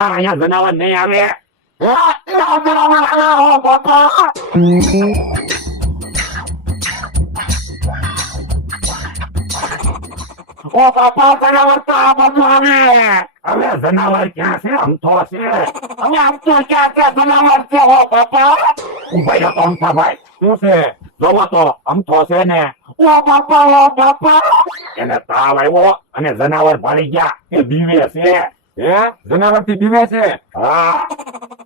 અહીંયા જનાવર નહીં આવે. ઓ બાપા, જનાવર તો આ બાજુ આવે. હવે જનાવર ક્યાં છે? અમથો છે. હવે અમથો ક્યાં છે? જનાવર છે. ઓ બાપા, ઉભા રહ્યો તો અમથાભાઈ. શું છે? જોવો તો અમથો છે ને. ઓ બાપા, ઓ બાપા, એને તાવ આવ્યો અને જનાવર ભાળી ગયા. એ બીવે છે. હે જનાવર થી બીવે છે? હા,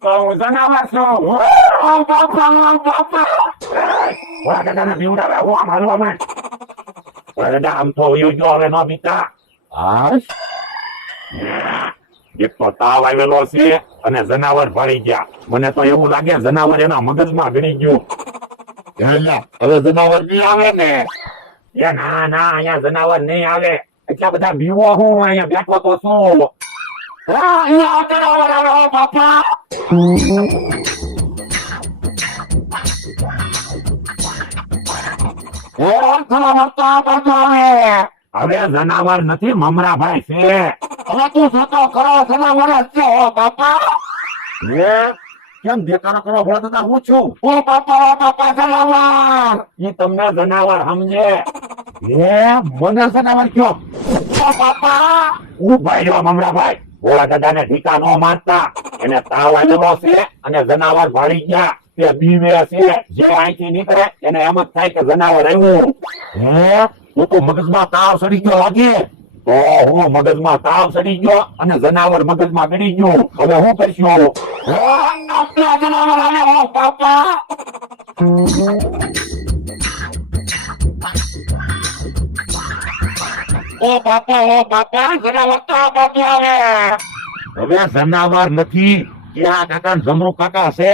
તો હું જનાવર છું. ઓ બાપા, ઓ બાપા, ઓલા દાદાને બીવડાવે. હું આમ હાલવા માંડ. ઓલા દાદા અમથો વયો ગયો. હવે ન બીતા. હા એક તો તાવ આવેલો છે અને જનાવર ભાળી ગયા. મને તો એવું લાગે જનાવર એના મગજમાં ગળી ગયું. હવે જનાવર નહીં આવે ને? એ ના ના, અહીંયા જનાવર નહીં આવે. એટલા બધા બીવો હું અહીંયા બેઠો તો શું? અહીંયા જનાવર આવે. ઓ બાપા, જનાવર તો આ બાજુ આવે. હવે જનાવર નથી, મમરાભાઈ છે. હવે તું જોતો કરો, જનાવર જ છે. ઓ બાપા, હે કેમ દેખાડો કરો ભલા દાદા? હું છું. ઓ બાપા, જનાવર. ઈ તમને જનાવર સમજે. હે મને જનાવર કયો? ઓ બાપા, ઉભા રહ્યો મમરાભાઈ. ભોળા દાદાને ઢીકા ન મારતા. એને તાવ આવેલો છે અને જનાવર ભાળી ગયા. તે બીવે છે. જે અહીંથી નીકળે એને એમ જ થાય કે જનાવર આવ્યું. હે તું તો મગજમાં તાવ સડી ગયો લાગે. તો હું મગજમાં તાવ ચડી ગયો અને જનાવર મગજમાં ગળી ગયું. હવે હું કરશું? જનાવર આવે. ઓ બાપા, ઓ બાપા, જનાવર તો આ બાજુ આવે. હવે જનાવર નથી. ક્યાં કાકા જમરૂ કાકા છે.